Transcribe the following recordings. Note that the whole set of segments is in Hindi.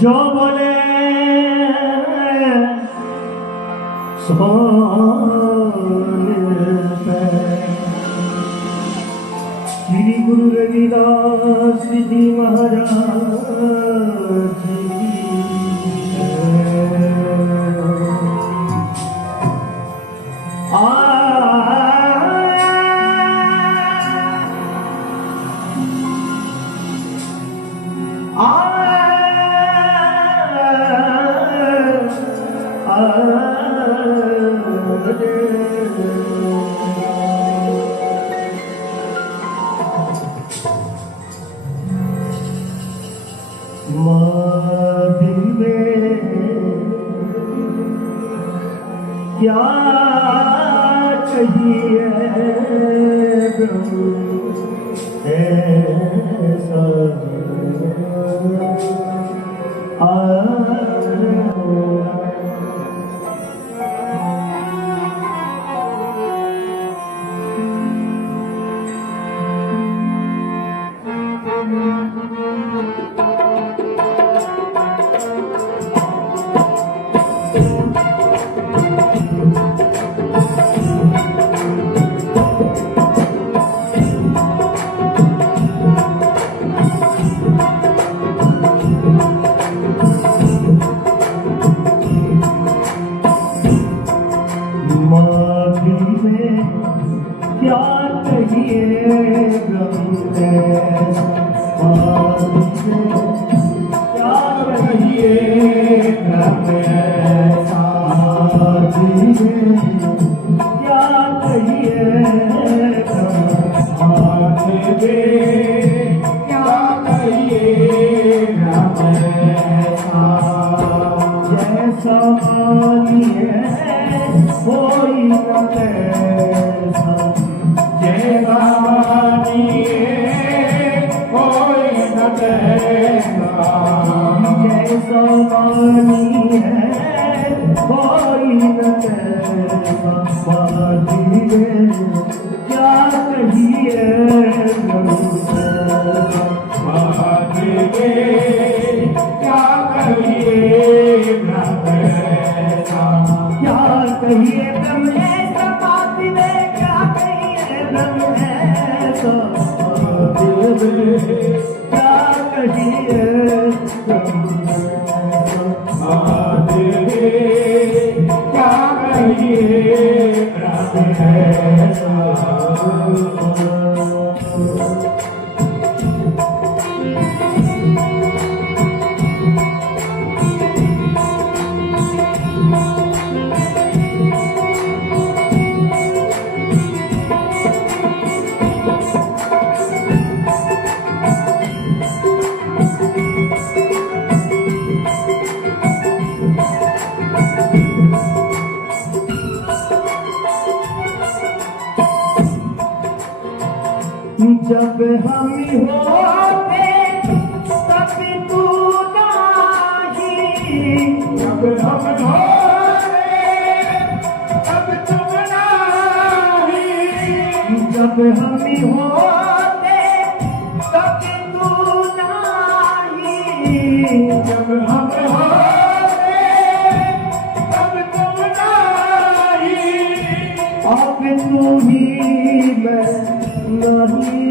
जो बोले श्री गुरु रविदास जी महाराज क्या चाहिए प्रभु ऐसा क्या कहिए जैसा मानिए कोई न कैसा जैसा मानिए कोई न कैसा जैसा मानिए कोई न कैसा मानिए क्या कहिए कहिए ब्रह्म ऐसा बात में क्या कहिए ब्रह्म ऐसा क्या कहिए क्या कहिए ब्रह्म जब हम होते तब तू नहीं जब हम होते तब तुम नहीं जब हम होते तब तू नहीं जब हम होते तब तुम नहीं अब तू ही मैं नहीं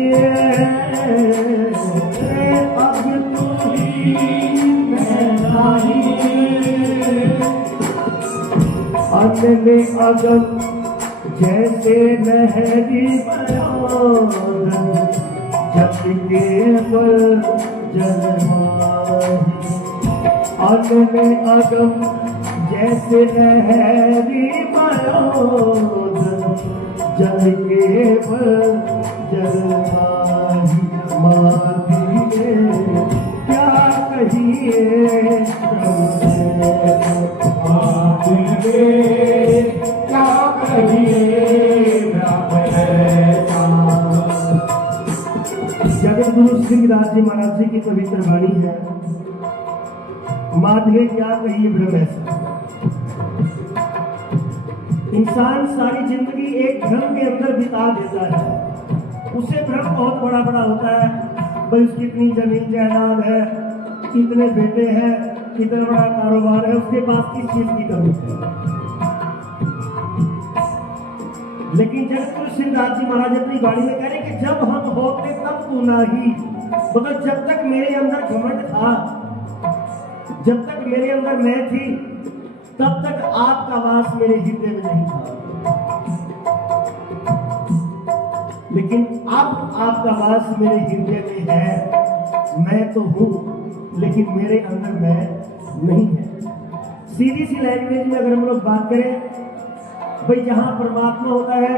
अब तू ही मैं नहीं अगले अगम जैसे लहरी जब के पर जलवाही अगले अगम जैसे लहरी जल के पर जलवाही माती क्या कहिए क्या कहिए सिंहदास जी महाराज जी की पवित्र वाणी है, माधवे क्या कहिए भ्रम ऐसा। इंसान सारी जिंदगी एक भ्रम के अंदर बिता देता है। उसे भ्रम बहुत बड़ा बड़ा होता है, भाई उसकी इतनी जमीन जायदाद है, इतने बेटे हैं, इतना बड़ा कारोबार है, उसके पास किस चीज की कमी है। लेकिन जगतगुरु सिंहदास जी महाराज अपनी वाणी में कह रहे कि जब हम होते तब तू नाही, मतलब जब तक मेरे अंदर घमंड था, जब तक मेरे अंदर मैं थी, तब तक आपका वास मेरे हृदय में नहीं था। लेकिन अब आपका वास मेरे हृदय में है। मैं तो हूं लेकिन मेरे अंदर मैं नहीं है। सीधी सी लैंग्वेज में अगर हम लोग बात करें, भाई जहां परमात्मा होता है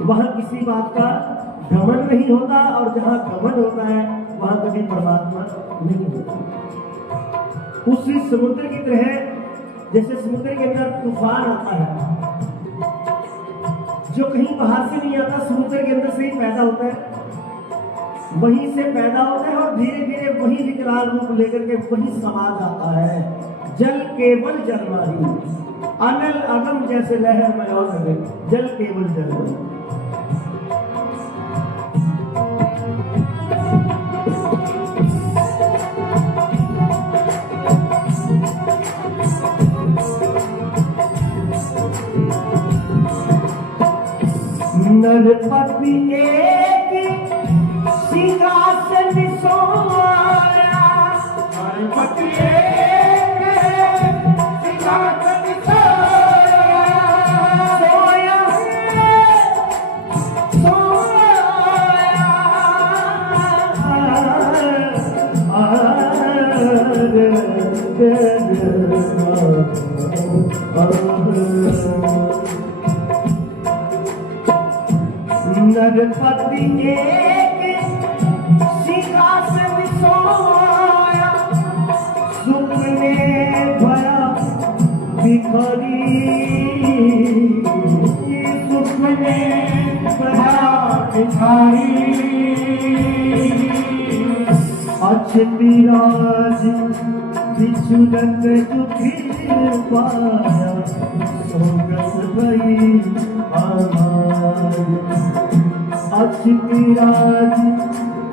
वहां किसी बात का घमंड नहीं होता, और जहां घमंड होता है वहां कभी परमात्मा नहीं होता। उस समुद्र की तरह, जैसे समुद्र के अंदर तूफान आता है, जो कहीं बाहर से नहीं आता, समुद्र के अंदर से ही पैदा होता है, वहीं से पैदा होता है और धीरे धीरे वही विकराल रूप लेकर के वही समा जाता है। जल केवल जल माही, अनल अगम जैसे लहर में और जल केवल जल। नरपति एक सिंहासन सोया, नरपति एक सिंहासन सोया, सोया नरपति एक सिंहासन सोया, सुपने भया बिखरी, सुपने भया बिखरी, अछती राज बिछुड़त दुखी पाया, सोगत भई आमार। अछती राज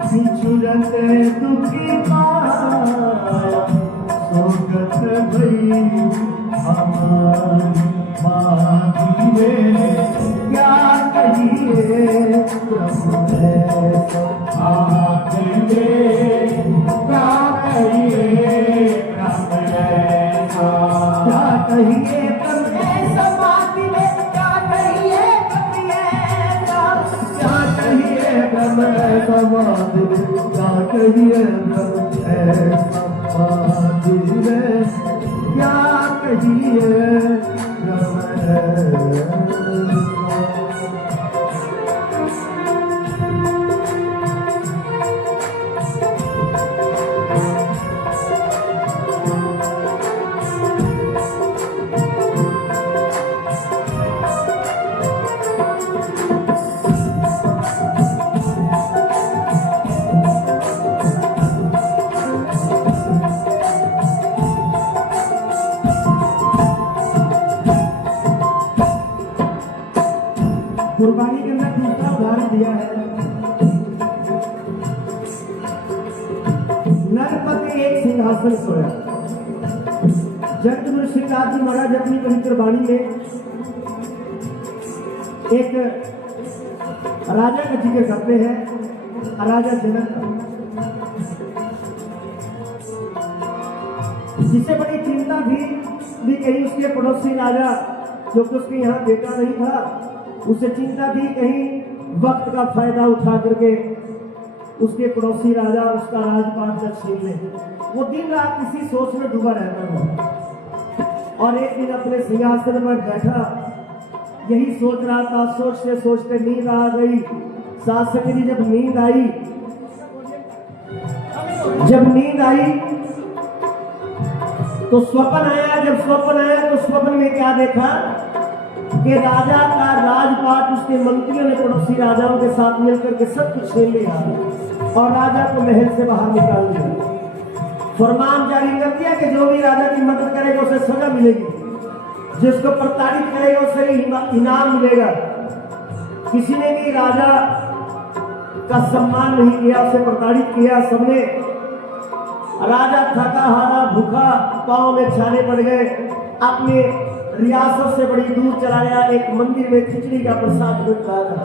बिछुड़त दुखी पाया, सोगत भई आमार। मांगिए क्या कहिए प्रभु ऐसा, आगे क्या कहिए प्रभु ऐसा, क्या कहिए प्रभु ऐसा, मांगिए क्या कहिए प्रभु ऐसा, क्या कहिए प्रभु ऐसा, मांगिए क्या कहिए प्रभु ऐसा, मांगिए क्या कहिए प्रभु ऐसा। गुरबाणी के अंदर दूसरा उदाहरण दिया है, नरपति एक सिंहासन सोया। जगतगुरु सिंहदास जी महाराज अपनी पवित्र वाणी में एक राजा का जिक्र करते हैं, राजा जनक का, जिसे बड़ी चिंता थी भी कहीं उसके पड़ोसी राजा, जो कि उसके यहाँ बेटा नहीं था, उसे चिंता थी कहीं वक्त का फायदा उठा करके उसके पड़ोसी राजा उसका राजपाट न छीन ले। वो दिन रात किसी सोच में डूबा रहता था, और एक दिन अपने सिंहासन पर बैठा यही सोच रहा था। सोचते सोचते नींद आ गई। साथ संगत जब नींद आई, तो स्वप्न आया। जब स्वप्न आया तो स्वप्न में क्या देखा कि राजा का राजपाट उसके मंत्रियों ने पड़ोसी राजाओं के साथ मिलकर के सब कुछ छीन लिया। और राजा को महल से बाहर निकाल दिया। फरमान जारी कर दिया कि जो भी राजा की मदद करेगा उसे सजा मिलेगी, जिसको प्रताड़ित करेगा उसे इनाम मिलेगा। किसी ने भी राजा का सम्मान नहीं किया, उसे प्रताड़ित किया सबने। राजा थका हारा भूखा पांव में छाले पड़ गए, अपने रियासत से बड़ी दूर चला गया। एक मंदिर में खिचड़ी का प्रसाद लुट रहा था।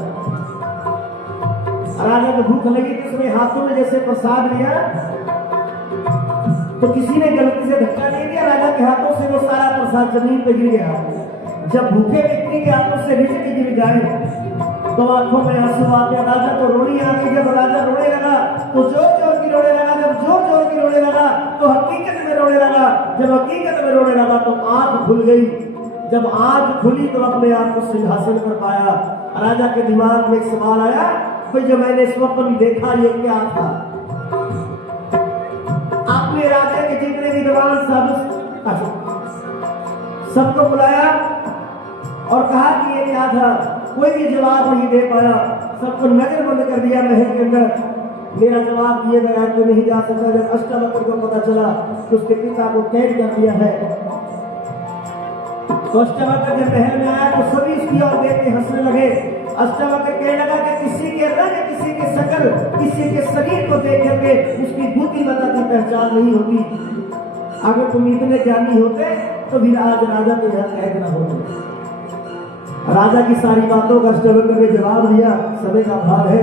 राजा को भूख लगी तो उसने हाथों में जैसे प्रसाद लिया तो किसी ने गलती से धक्का दे दिया, राजा के हाथों से वो सारा प्रसाद जमीन पर गिर गया। जब भूखे व्यक्ति के हाथों से रिजक गिर जाए तो आंखों में आंसू आ गया। राजा तो रोनी आ गई। जब राजा रोने लगा तो जोर जोर की रोने लगा। जब जोर जोर की रोने लगा तो हकीकत में रोने लगा। जब हकीकत में रोने लगा तो आंख खुल गई। जब आंख खुली तो अपने आप को सिंहासन कर पाया। राजा के दिमाग में एक सवाल आया, भाई जो मैंने स्वप्न देखा ये क्या था? आपने राजा के जितने विद्वान साधु सबको बुलाया और कहा कि ये क्या था? कोई भी जवाब नहीं दे पाया। सबको नजर बंद कर दिया महल के अंदर। मेरा जवाब दिए गया तो नहीं जा सकता। जब अष्टावक्र को पता चला तो उसके पिता को कैद कर दिया है। तो अष्टावक्र जब महल में आया तो सभी उसकी ओर देख के हंसने लगे। अष्टावक्र कहने लगा कि किसी के रंग, किसी के शकल, किसी के शरीर को देख करके उसकी बुद्धिमत्ता की पहचान नहीं होती। अगर तुम इतने ज्ञानी होते तो फिर आज राजा को यहाँ कैद न होते। राजा की सारी बातों का अष्टावक्र ने जवाब दिया। समय का भाव है।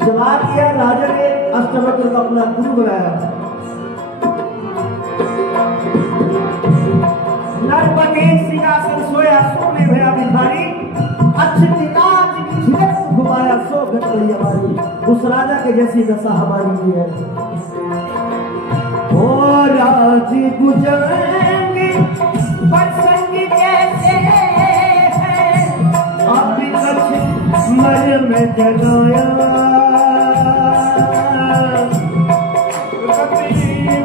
जवाब दिया। राजा ने अष्टावक्र को अपना गुरु बनाया। नरपति सिंहासन सोया सोने भया भिखारी, अच्छी राज की झिलक घुमाया सो घट गई हमारी। उस राजा के जैसी दशा हमारी भी है। ओ राज गुजरेंगे प्रसंग कैसे मर में जगाया,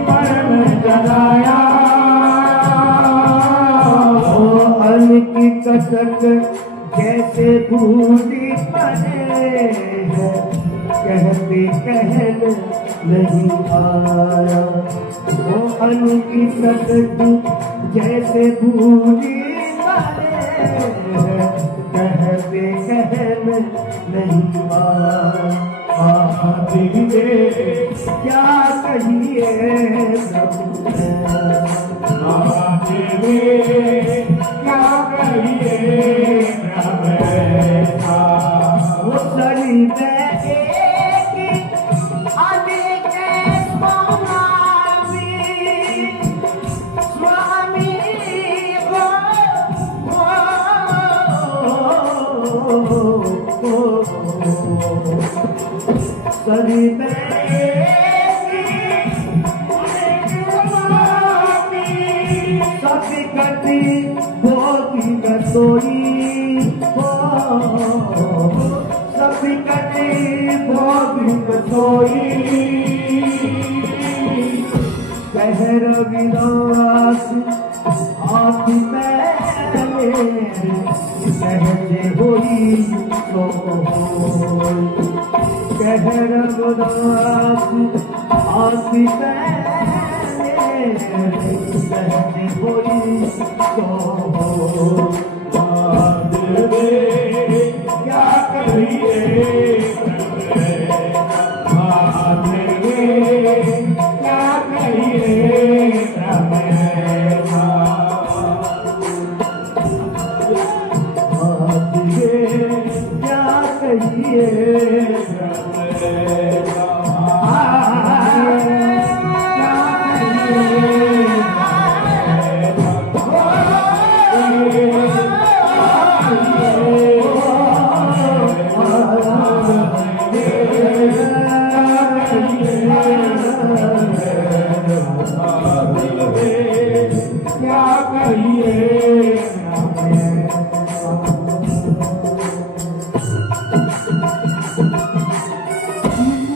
मर में जगाया। ओ अन्न की कसक जैसे बूंदी पड़े है, कहते कहन नहीं आया। ओ अन्न की कसक जैसे बूंदी पड़े है, कहते कहन नहीं आया। दिले क्या कहिए क्या कहिए वो सरी सरी सभी कटी भोगी कसोई सभी कटी भोगी कसोई। कह रविदास आप पहले कहते हुई तो कह रविदास आप पहले कहते हुई तो क्या करिए क्या कहिए क्या कहिए